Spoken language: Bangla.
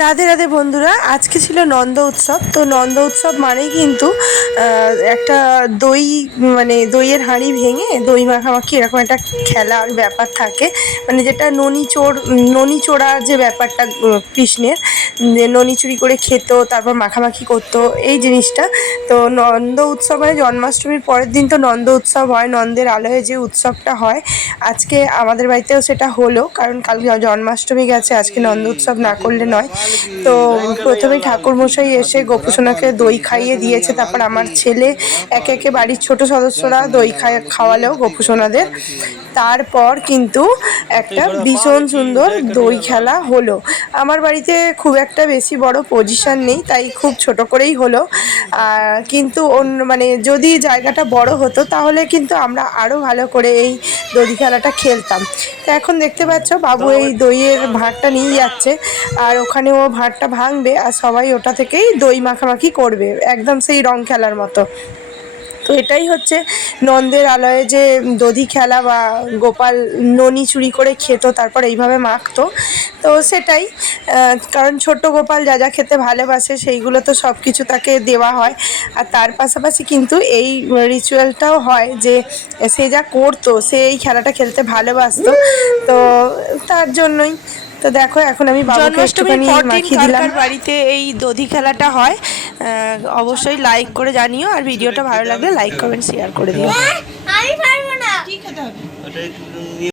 রাধে রাধে বন্ধুরা, আজকে ছিল নন্দ উৎসব। তো নন্দ উৎসব মানেই কিন্তু একটা দই মানে দইয়ের হাঁড়ি ভেঙে দই মাখামাখি এরকম একটা খেলার ব্যাপার থাকে। মানে যেটা ননি চোর, ননি চোরার যে ব্যাপারটা কৃষ্ণের, যে ননি চুরি করে খেত, তারপর মাখামাখি করতো, এই জিনিসটা। তো নন্দ উৎসব মানে জন্মাষ্টমীর পরের দিন তো নন্দ উৎসব হয়, নন্দের আলয়ে যে উৎসবটা হয়, আজকে আমাদের বাড়িতেও সেটা হলো, কারণ কালকে জন্মাষ্টমী গেছে, আজকে নন্দ উৎসব না করলে নয়। তো প্রথমে ঠাকুরমশাই এসে গোপুসোনাকে দই খাইয়ে দিয়েছে তারপর আমার ছেলে একে একে বাড়ির ছোট সদস্যরা দই খায় খাওয়ালেও গোপুসোনাদের। তারপর কিন্তু একটা ভীষণ সুন্দর দই খেলা হলো। আমার বাড়িতে খুব একটা বেশি বড় পজিশন নেই, তাই খুব ছোট করেই হলো। কিন্তু অন্য মানে যদি জায়গাটা বড় হতো, তাহলে কিন্তু আমরা আরও ভালো করে এই দড়ি খেলাটা খেলতাম। তো এখন দেখতে পাচ্ছ বাবু এই দইয়ের ভাঁড়টা নিয়ে যাচ্ছে, আর ওখানে ও ভাঁড়টা ভাঙবে, আর সবাই ওটা থেকেই দই মাখামাখি করবে, একদম সেই রং খেলার মতো। তো এটাই হচ্ছে নন্দের আলয়ে যে দধি খেলা বা গোপাল ননি চুরি করে খেত তারপর এইভাবে মাখতো। তো সেটাই কারণ ছোট্ট গোপাল যা যা খেতে ভালোবাসে সেইগুলো তো সব কিছু তাকে দেওয়া হয়। আর তার পাশাপাশি কিন্তু এই রিচুয়ালটাও হয় যে সে যা করতো সে এই খেলাটা খেলতে ভালোবাসতো। তো তার জন্যই। তো দেখো এখন আমি বাবুকে জন্মাষ্টমীর পরদিন কার দিলাম বাড়িতে এই দধি খেলাটা হয়? অবশ্যই লাইক করে জানিও আর ভিডিওটা ভালো লাগলে লাইক কমেন্ট শেয়ার করে দিও।